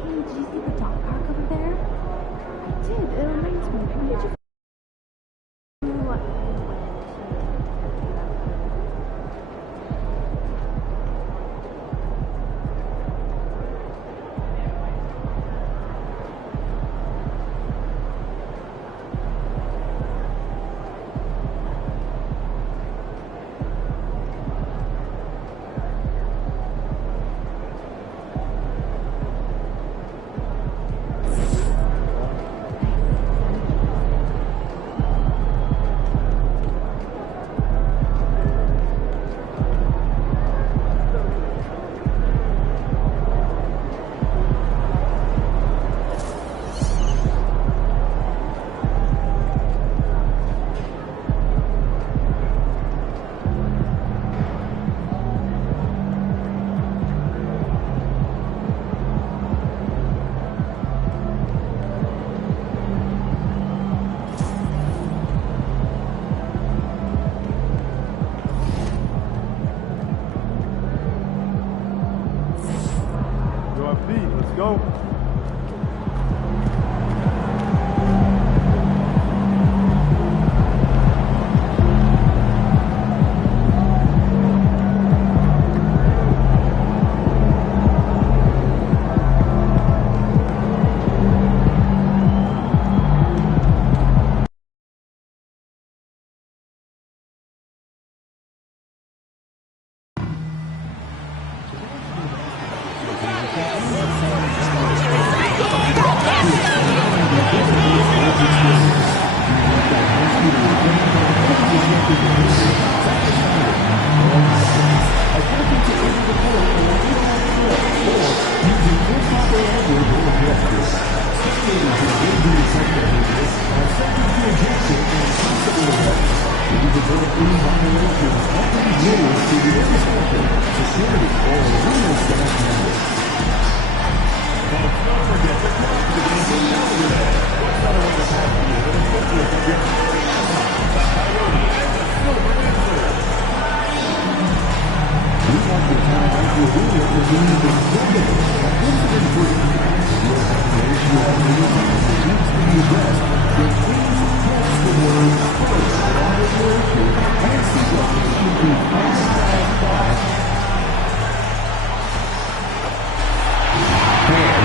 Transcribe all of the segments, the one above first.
Caitlin, did you see the dog park over there? I did. It reminds me. When did you... What? Let's go.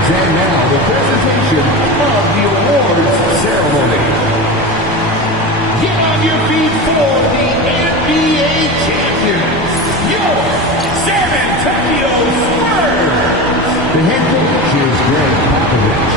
And now the presentation of the awards ceremony. Get on your feet for the NBA champions, your San Antonio Spurs. The head coach is Greg Popovich.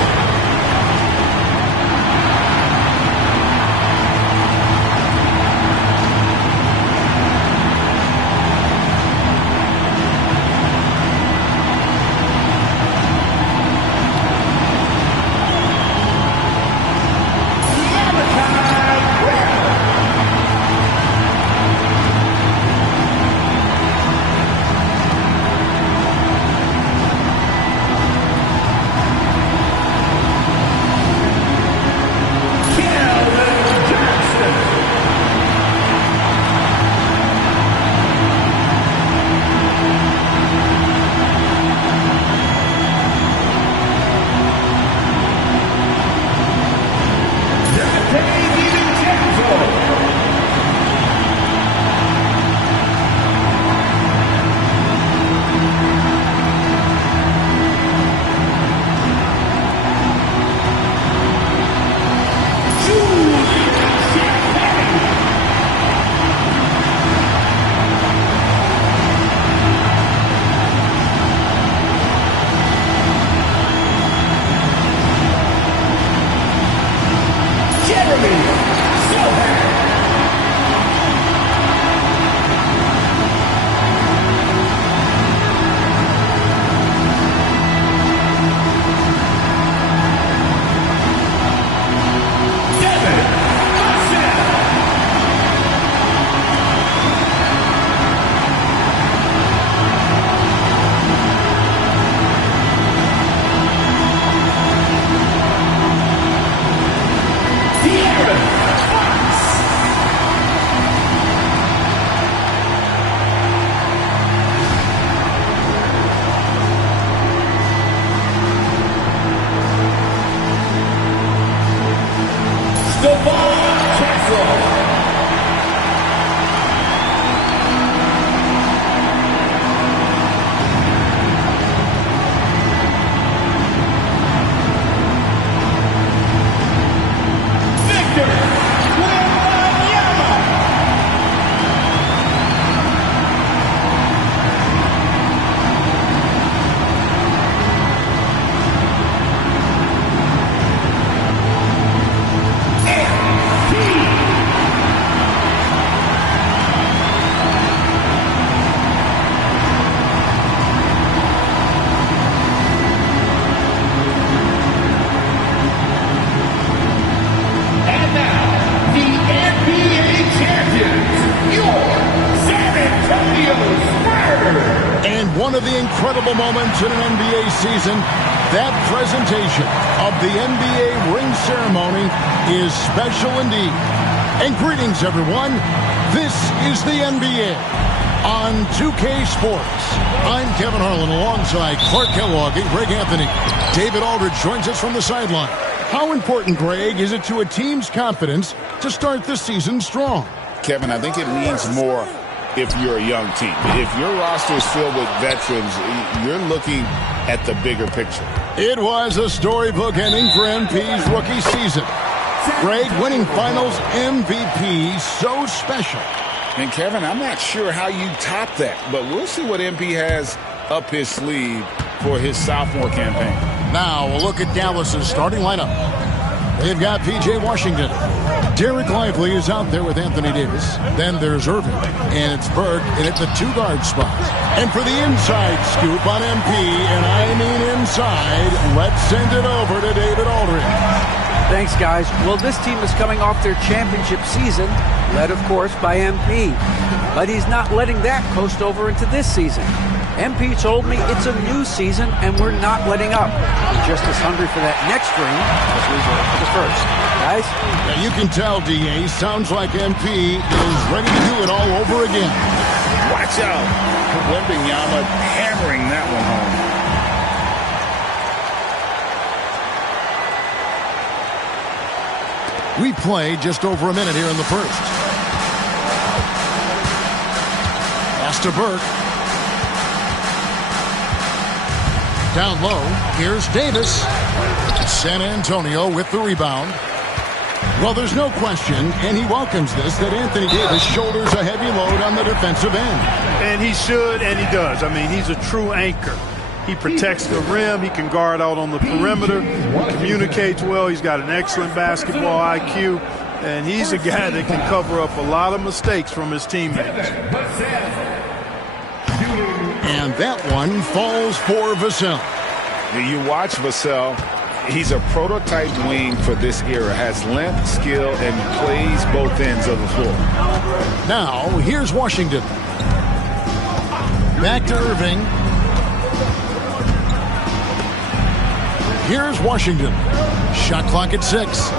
And one of the incredible moments in an NBA season, that presentation of the NBA ring ceremony is special indeed. And greetings, everyone. This is the NBA on 2K Sports. I'm Kevin Harlan alongside Clark Kellogg and Greg Anthony. David Aldridge joins us from the sideline. How important, Greg, is it to a team's confidence to start the season strong? Kevin, I think it means more if you're a young team. If your roster is filled with veterans, you're looking at the bigger picture. It was a storybook ending for MP's rookie season. Greg, winning finals MVP, so special. And Kevin, I'm not sure how you top that, but we'll see what MP has up his sleeve for his sophomore campaign. Now we'll look at Dallas's starting lineup. They've got P.J. Washington. Derek Lively is out there with Anthony Davis. Then there's Irving, and it's Burke in at the two-guard spot. And for the inside scoop on MP, and I mean inside, let's send it over to David Aldridge. Thanks, guys. Well, this team is coming off their championship season, led, of course, by MP. But he's not letting that coast over into this season. MP told me it's a new season, and we're not letting up. We're just as hungry for that next ring as we were for the first. Guys? Now you can tell, D.A., sounds like MP is ready to do it all over again. Watch out. Wembanyama hammering that one home. We played just over a minute here in the first. Pass to Burke. Down low, here's Davis. San Antonio with the rebound. Well, there's no question, and he welcomes this, that Anthony Davis shoulders a heavy load on the defensive end. And he should, and he does. I mean, he's a true anchor. He protects the rim. He can guard out on the perimeter. He communicates well. He's got an excellent basketball IQ. And he's a guy that can cover up a lot of mistakes from his teammates. And that one falls for Vassell. You watch Vassell. He's a prototype wing for this era. Has length, skill, and plays both ends of the floor. Now, here's Washington. Back to Irving. Here's Washington. Shot clock at 6.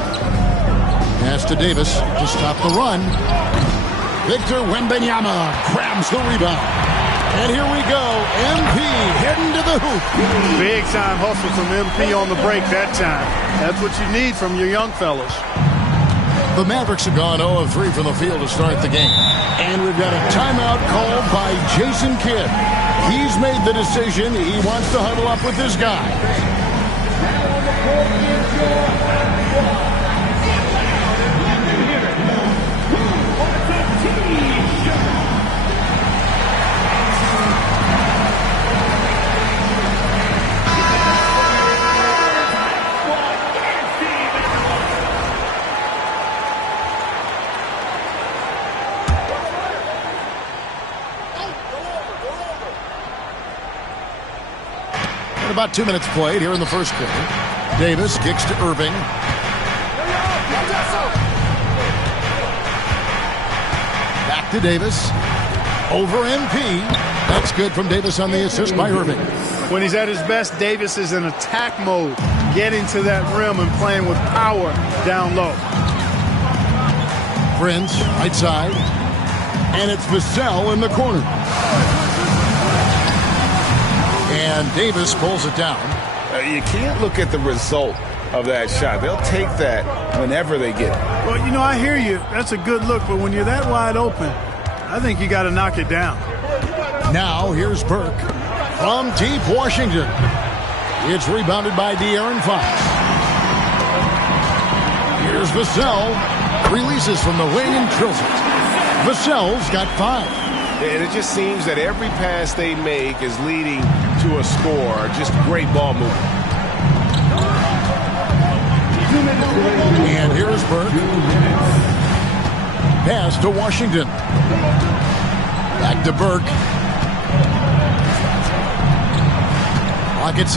Pass to Davis to stop the run. Victor Wembanyama grabs the rebound. And here we go. MP heading to the hoop. Big time hustle from MP on the break that time. That's what you need from your young fellas. The Mavericks have gone 0 of 3 from the field to start the game. And we've got a timeout called by Jason Kidd. He's made the decision. He wants to huddle up with his guys. About 2 minutes played here in the first quarter. Davis kicks to Irving. Back to Davis. Over MP. That's good from Davis on the assist by Irving. When he's at his best, Davis is in attack mode, getting to that rim and playing with power down low. Prince, right side. And it's Vassell in the corner. And Davis pulls it down. You can't look at the result of that shot. They'll take that whenever they get it. Well, you know, I hear you. That's a good look, but when you're that wide open, I think you got to knock it down. Now here's Burke from deep Washington. It's rebounded by De'Aaron Fox. Here's Vassell. Releases from the wing and drills it. Vassell's got 5. And it just seems that every pass they make is leading to a score. Just great ball movement. And here's Burke. Pass to Washington. Back to Burke. Clock at 6.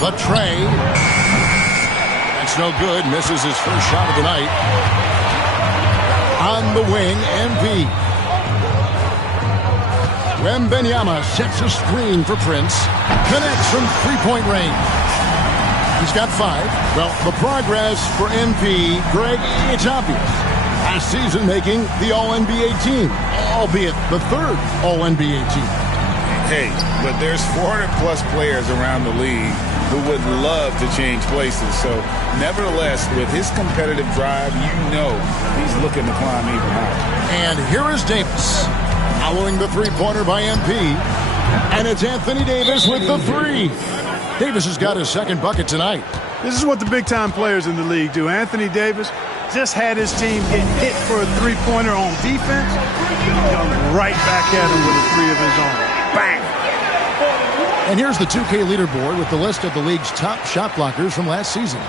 The tray. That's no good. Misses his first shot of the night. the wing, MP. Wembenyama sets a screen for Prince. Connects from three-point range. He's got 5. Well, the progress for MP, Greg, it's obvious. Last season making the All-NBA team, albeit the 3rd All-NBA team. Hey, but there's 400-plus players around the league who would love to change places. So, nevertheless, with his competitive drive, you know he's looking to climb even higher. And here is Davis, following the three-pointer by MP. And it's Anthony Davis with the 3. Davis has got his 2nd bucket tonight. This is what the big-time players in the league do. Anthony Davis just had his team get hit for a three-pointer on defense. He comes right back at him with a 3 of his own. Bang! And here's the 2K leaderboard with the list of the league's top shot blockers from last season.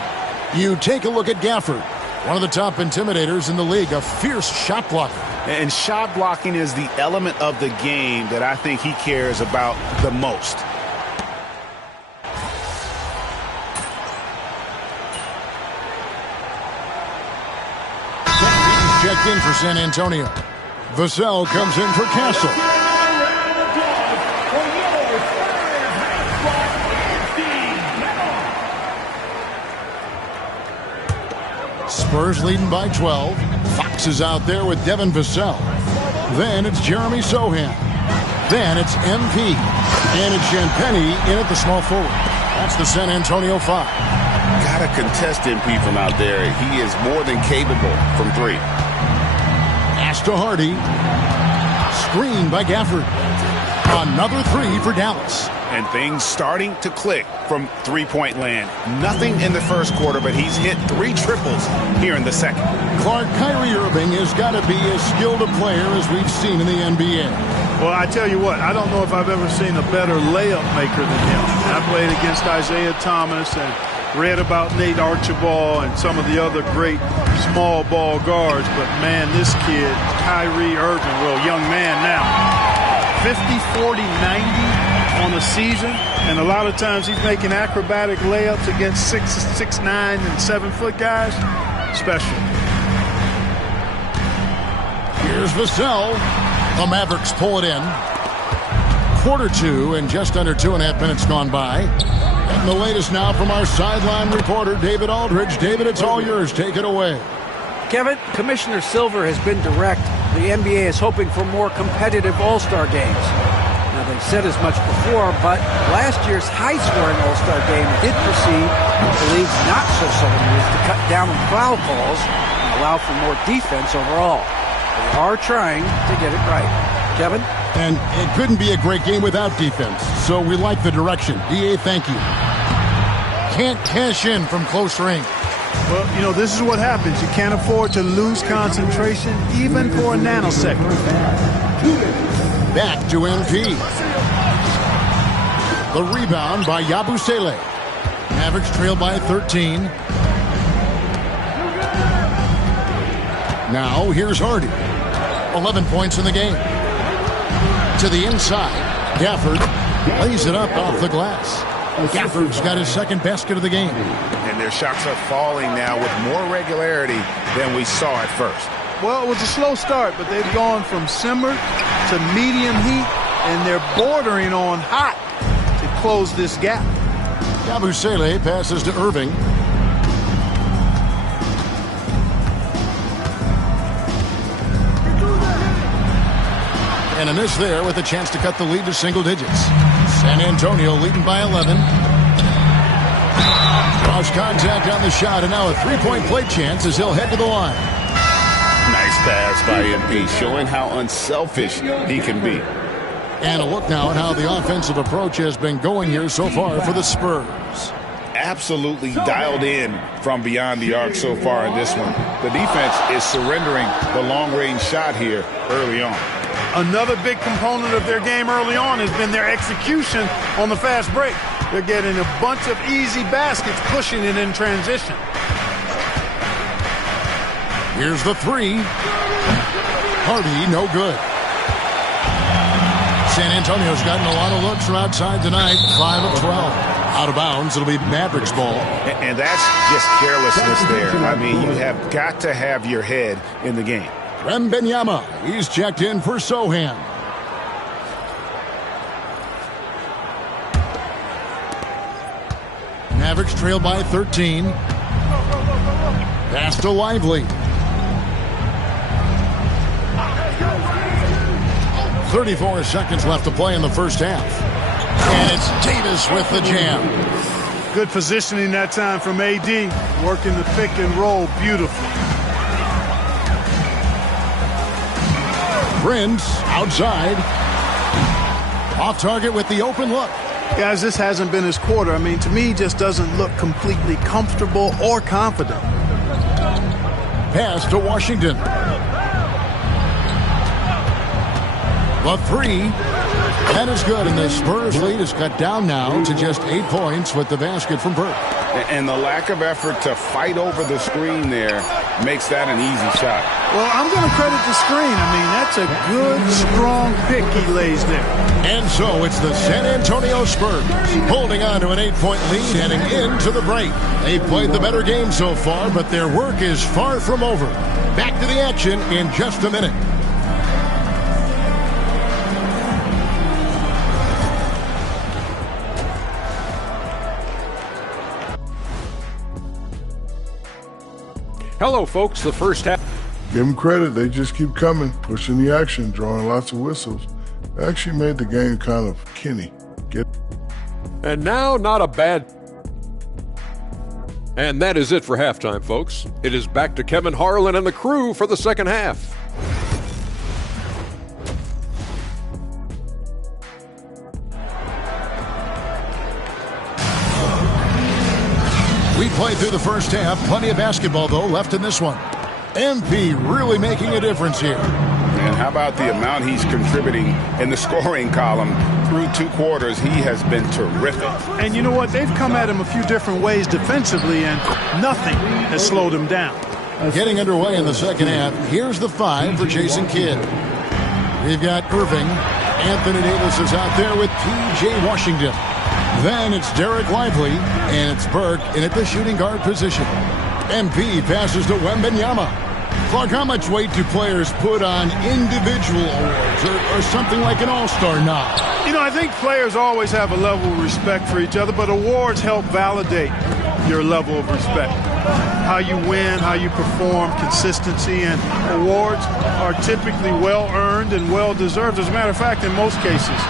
You take a look at Gafford, one of the top intimidators in the league, a fierce shot blocker. And shot blocking is the element of the game that I think he cares about the most. Checked in for San Antonio. Vassell comes in for Castle. Spurs leading by 12. Fox is out there with Devin Vassell. Then it's Jeremy Sohan. Then it's MP. And it's Champagnie in at the small forward. That's the San Antonio 5. Got to contest MP from out there. He is more than capable from 3. Pass to Hardy. Screen by Gafford. Another 3 for Dallas. And things starting to click from three-point land. Nothing in the first quarter, but he's hit 3 triples here in the second. Clark, Kyrie Irving has got to be as skilled a player as we've seen in the NBA. Well, I tell you what, I don't know if I've ever seen a better layup maker than him. I played against Isaiah Thomas and read about Nate Archibald and some of the other great small ball guards, but man, this kid, Kyrie Irving, well, young man now, 50, 40, 90 on a season, and a lot of times he's making acrobatic layups against 6'9" and 7-foot guys. Special. Here's Vassell. The Mavericks pull it in. Quarter 2 and just under 2.5 minutes gone by. And the latest now from our sideline reporter, David Aldridge. David, it's all yours. Take it away. Kevin, Commissioner Silver has been direct. The NBA is hoping for more competitive All-Star games. Now, they've said as much before, but last year's high-scoring All-Star game did proceed with the league's not-so-subtle moves to cut down on foul calls and allow for more defense overall. They are trying to get it right. Kevin? And it couldn't be a great game without defense, so we like the direction. DA, thank you. Can't cash in from close range. Well, you know, this is what happens. You can't afford to lose concentration, even for a nanosecond. Back to MP. The rebound by Yabusele. Mavericks trail by 13. Now, here's Hardy. 11 points in the game. To the inside. Gafford lays it up off the glass. Gafford's got his 2nd basket of the game. And their shots are falling now with more regularity than we saw at first. Well, it was a slow start, but they've gone from simmer to medium heat, and they're bordering on hot to close this gap. Yabusele passes to Irving. And a miss there with a chance to cut the lead to single digits. San Antonio leading by 11. Draws contact on the shot, and now a 3-point play chance as he'll head to the line. Nice pass by MP, showing how unselfish he can be. And a look now at how the offensive approach has been going here so far for the Spurs. Absolutely dialed in from beyond the arc so far in this one. The defense is surrendering the long-range shot here early on. Another big component of their game early on has been their execution on the fast break. They're getting a bunch of easy baskets, pushing it in transition. Here's the 3. Hardy, no good. San Antonio's gotten a lot of looks from outside tonight. 5 of 12. Out of bounds, it'll be Mavericks ball. And that's just carelessness there. I mean, you have got to have your head in the game. Wembanyama, he's checked in for Sohan. Mavericks trail by 13. Pass to Lively. 34 seconds left to play in the first half. And it's Davis with the jam. Good positioning that time from AD. Working the pick and roll beautifully. Prince outside. Off target with the open look. Guys, this hasn't been his quarter. I mean, to me, he just doesn't look completely comfortable or confident. Pass to Washington. The three. That is good, and the Spurs lead is cut down now to just 8 points with the basket from Burke. And the lack of effort to fight over the screen there makes that an easy shot. Well, I'm going to credit the screen. I mean, that's a good, strong pick he lays there. And so it's the San Antonio Spurs holding on to an 8-point lead heading into the break. They've played the better game so far, but their work is far from over. Back to the action in just a minute. Hello, folks. The first half. Give them credit. They just keep coming, pushing the action, drawing lots of whistles. They actually made the game kind of Kenny. And now, not a bad. And that is it for halftime, folks. It is back to Kevin Harlan and the crew for the second half. We played through the first half. Plenty of basketball, though, left in this one. MP really making a difference here. And how about the amount he's contributing in the scoring column through 2 quarters? He has been terrific. And you know what? They've come at him a few different ways defensively, and nothing has slowed him down. Getting underway in the second half. Here's the 5 for Jason Kidd. We've got Irving. Anthony Davis is out there with P.J. Washington. Then it's Derek Lively, and it's Burke in at the shooting guard position. MP passes to Wembanyama. Clark, how much weight do players put on individual awards or something like an all-star nod? You know, I think players always have a level of respect for each other, but awards help validate your level of respect. How you win, how you perform, consistency, and awards are typically well-earned and well-deserved. As a matter of fact, in most cases,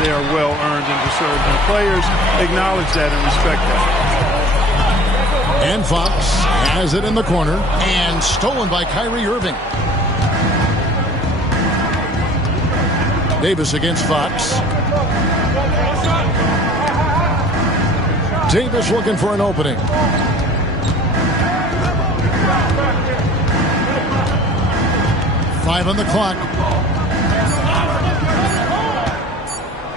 they are well-earned and deserved, and players acknowledge that and respect that. And Fox has it in the corner and stolen by Kyrie Irving. Davis against Fox. Davis looking for an opening. Five on the clock.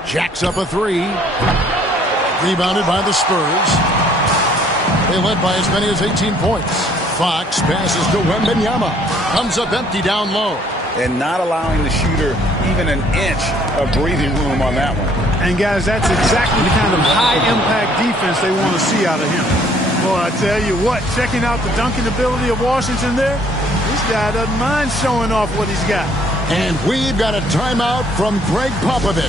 Jacks up a 3. Rebounded by the Spurs. They led by as many as 18 points. Fox passes to Wembanyama. Comes up empty down low. And not allowing the shooter even an inch of breathing room on that one. And guys, that's exactly the kind of high-impact defense they want to see out of him. Boy, I tell you what, checking out the dunking ability of Washington there, this guy doesn't mind showing off what he's got. And we've got a timeout from Greg Popovich.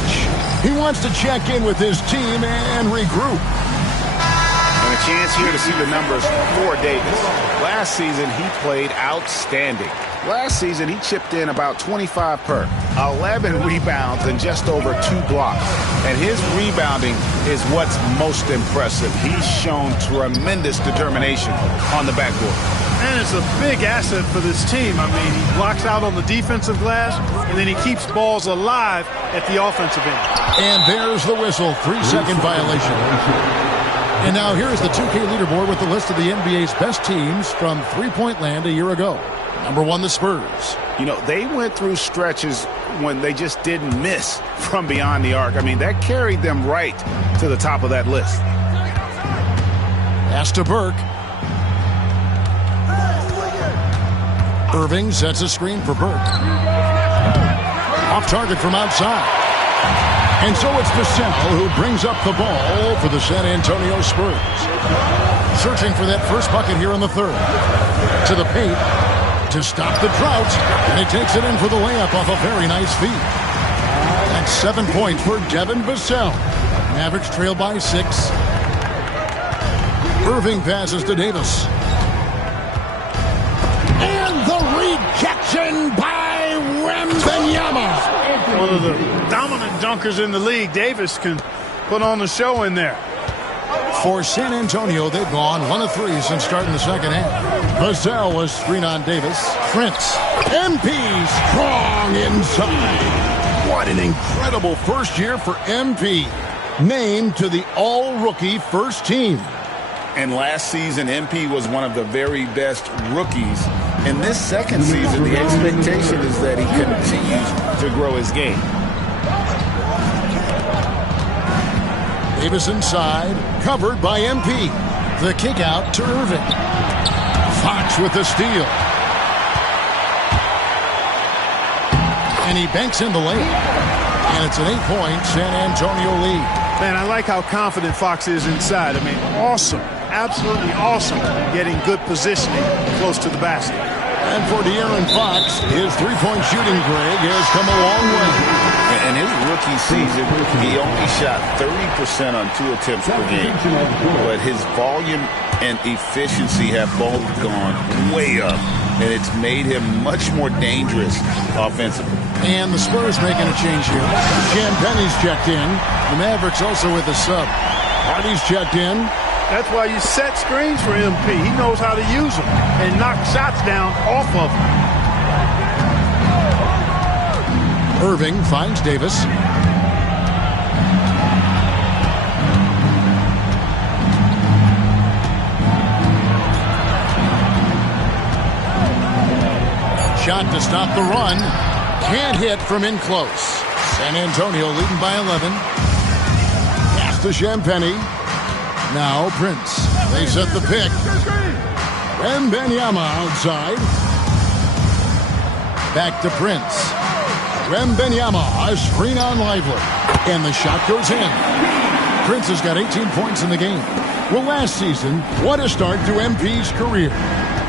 He wants to check in with his team and regroup. And a chance here to see the numbers for Davis. Last season, he played outstanding. Last season, he chipped in about 25 per, 11 rebounds, and just over 2 blocks. And his rebounding is what's most impressive. He's shown tremendous determination on the backboard. And it's a big asset for this team. I mean, he blocks out on the defensive glass, and then he keeps balls alive at the offensive end. And there's the whistle. 3-second violation. And now here's the 2K leaderboard with the list of the NBA's best teams from three-point land a year ago. Number 1, the Spurs. You know, they went through stretches when they just didn't miss from beyond the arc. I mean, that carried them right to the top of that list. Pass to Burke. Irving sets a screen for Burke. Off target from outside. And so it's Vassell who brings up the ball for the San Antonio Spurs. Searching for that first bucket here in the third. To the paint. to stop the drought, and he takes it in for the layup off a very nice feed. That's 7 points for Devin Vassell. Mavericks trail by 6. Irving passes to Davis. And the rejection by Wembanyama. One of the dominant dunkers in the league. Davis can put on the show in there. For San Antonio, they've gone 1 of 3 since starting the second half. Vassell was screen on Davis. Prince. MP strong inside. What an incredible first year for MP. Named to the all-rookie first team. And last season, MP was one of the very best rookies. In this second season, the expectation is that he continues to grow his game. Davis inside, covered by MP. The kick out to Irving. Fox with the steal. And he banks in the layup. And it's an 8-point San Antonio lead. Man, I like how confident Fox is inside. I mean, awesome. Absolutely awesome. Getting good positioning close to the basket. And for De'Aaron Fox, his three-point shooting, Greg, has come a long way. In his rookie season, he only shot 30% on 2 attempts per game. But his volume and efficiency have both gone way up. And it's made him much more dangerous offensively. And the Spurs making a change here. Champagne's checked in. The Mavericks also with a sub. Hardy's checked in. That's why you set screens for MP. He knows how to use them and knock shots down off of them. Irving finds Davis. Shot to stop the run. Can't hit from in close. San Antonio leading by 11. Pass to Champagnie. Now Prince. They set the pick. Wembanyama outside. Back to Prince. Wembanyama, a screen on Lively. And the shot goes in. Prince has got 18 points in the game. Well, last season, what a start to MP's career.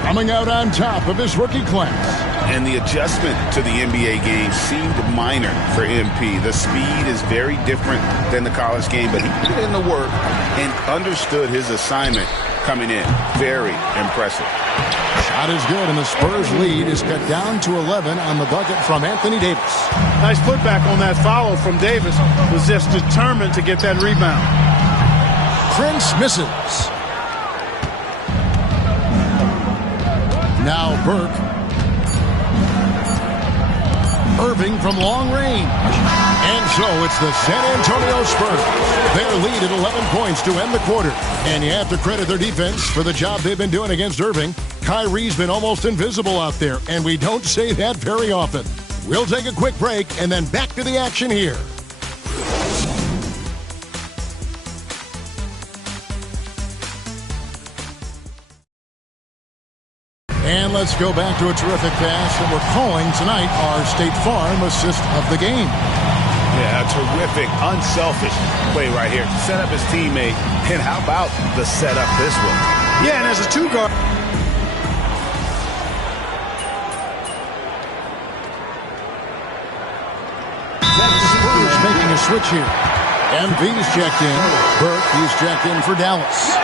Coming out on top of his rookie class. And the adjustment to the NBA game seemed minor for MP. The speed is very different than the college game, but he put in the work and understood his assignment coming in. Very impressive. Shot is good, and the Spurs lead is cut down to 11 on the bucket from Anthony Davis. Nice putback on that foul from Davis. Was just determined to get that rebound. Prince misses. Now Burke. Irving from long range. And so it's the San Antonio Spurs. Their lead at 11 points to end the quarter. And you have to credit their defense for the job they've been doing against Irving. Kyrie's been almost invisible out there, and we don't say that very often. We'll take a quick break and then back to the action here. And let's go back to a terrific pass that we're calling tonight our State Farm assist of the game. Yeah, a terrific, unselfish play right here. Set up his teammate. And how about the setup this one? Yeah, and as a two-guard. Spurs making a switch here. MV's checked in. Burke, he's checked in for Dallas.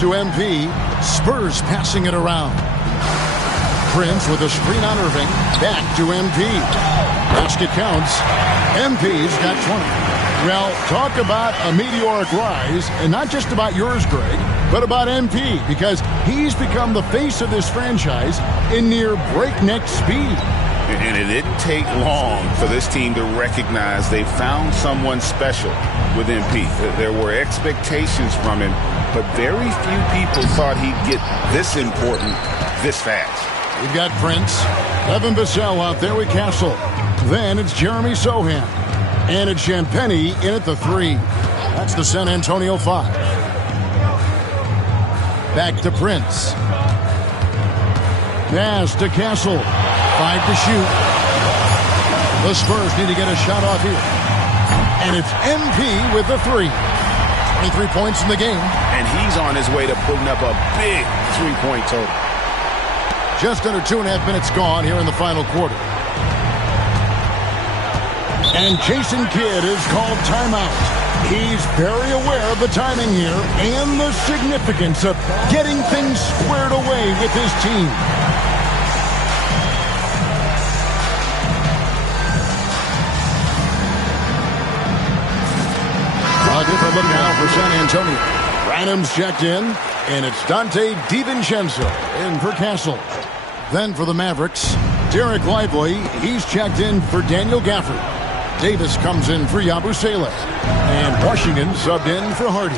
To MP. Spurs passing it around. Prince with a screen on Irving. Back to MP. Basket counts. MP's got 20. Well, talk about a meteoric rise, and not just about yours, Greg, but about MP, because he's become the face of this franchise in near breakneck speed. And it didn't take long for this team to recognize they found someone special with MP. There were expectations from him, but very few people thought he'd get this important this fast. We've got Prince, Devin Vassell out there with Castle. Then it's Jeremy Sohan. And it's Champagnie in at the 3. That's the San Antonio 5. Back to Prince. Pass to Castle. 5 to shoot. The Spurs need to get a shot off here. And it's MP with the three. 23 points in the game. And he's on his way to putting up a big three-point total. Just under 2.5 minutes gone here in the final quarter. And Jason Kidd is called timeout. He's very aware of the timing here and the significance of getting things squared away with his team. A different look now for San Antonio. Branham's checked in, and it's Dante DiVincenzo in for Castle. Then for the Mavericks, Derek Lively. He's checked in for Daniel Gafford. Davis comes in for Yabusele. And Washington subbed in for Hardy.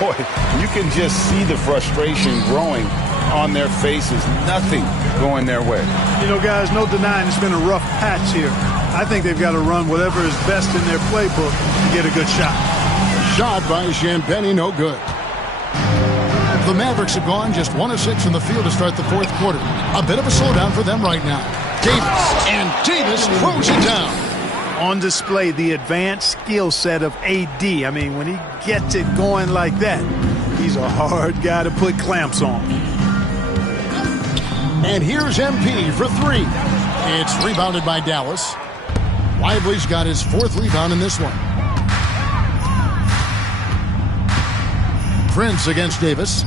Boy, you can just see the frustration growing on their faces. Nothing going their way. You know, guys, no denying it's been a rough patch here. I think they've got to run whatever is best in their playbook to get a good shot. Shot by Champagnie, no good. The Mavericks have gone just 1 of 6 from the field to start the fourth quarter. A bit of a slowdown for them right now. Davis, and Davis throws it down. On display, the advanced skill set of AD. I mean, when he gets it going like that, he's a hard guy to put clamps on. And here's MP for three. It's rebounded by Dallas. Lively's got his 4th rebound in this one. Prince against Davis.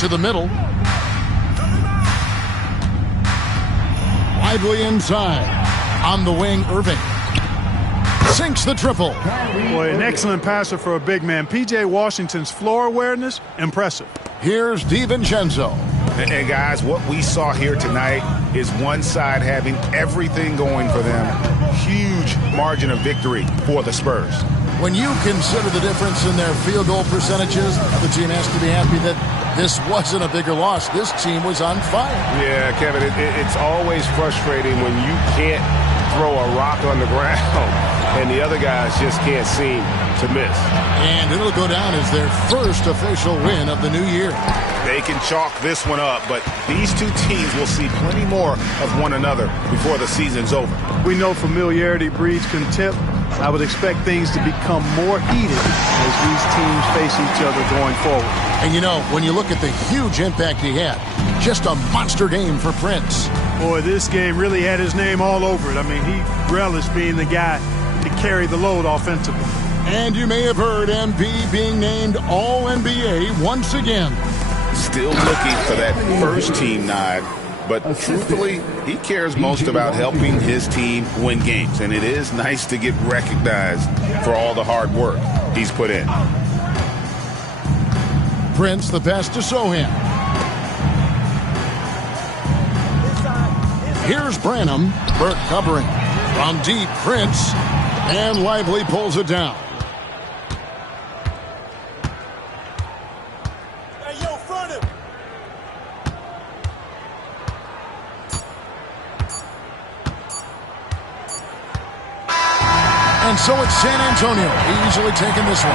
To the middle. Lively inside. On the wing, Irving. Sinks the triple. Boy, an excellent passer for a big man. P.J. Washington's floor awareness, impressive. Here's DiVincenzo. And guys, what we saw here tonight is one side having everything going for them. Huge margin of victory for the Spurs. When you consider the difference in their field goal percentages, the team has to be happy that this wasn't a bigger loss. This team was on fire. Yeah, Kevin, it's always frustrating when you can't throw a rock on the ground and the other guys just can't seem to miss. And it'll go down as their first official win of the new year. They can chalk this one up, but these two teams will see plenty more of one another before the season's over. We know familiarity breeds contempt. I would expect things to become more heated as these teams face each other going forward. And you know, when you look at the huge impact he had, just a monster game for Prince. Boy, this game really had his name all over it. I mean, he relished being the guy to carry the load offensively. And you may have heard MP being named All-NBA once again. Still looking for that first team nod, but truthfully, he cares most about helping his team win games, and it is nice to get recognized for all the hard work he's put in. Prince, the pass to Sohan. Here's Branham. Burke covering. From deep, Prince. And Lively pulls it down. And so it's San Antonio easily taking this one.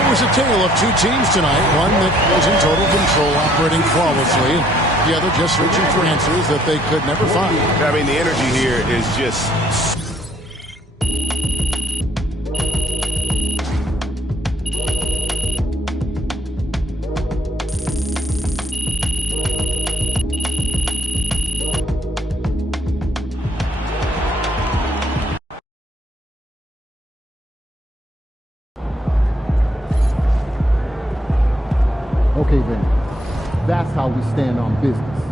It was a tale of two teams tonight. One that was in total control, operating flawlessly. The other just searching for answers that they could never find. I mean, the energy here is just... Okay then, that's how we stand on business.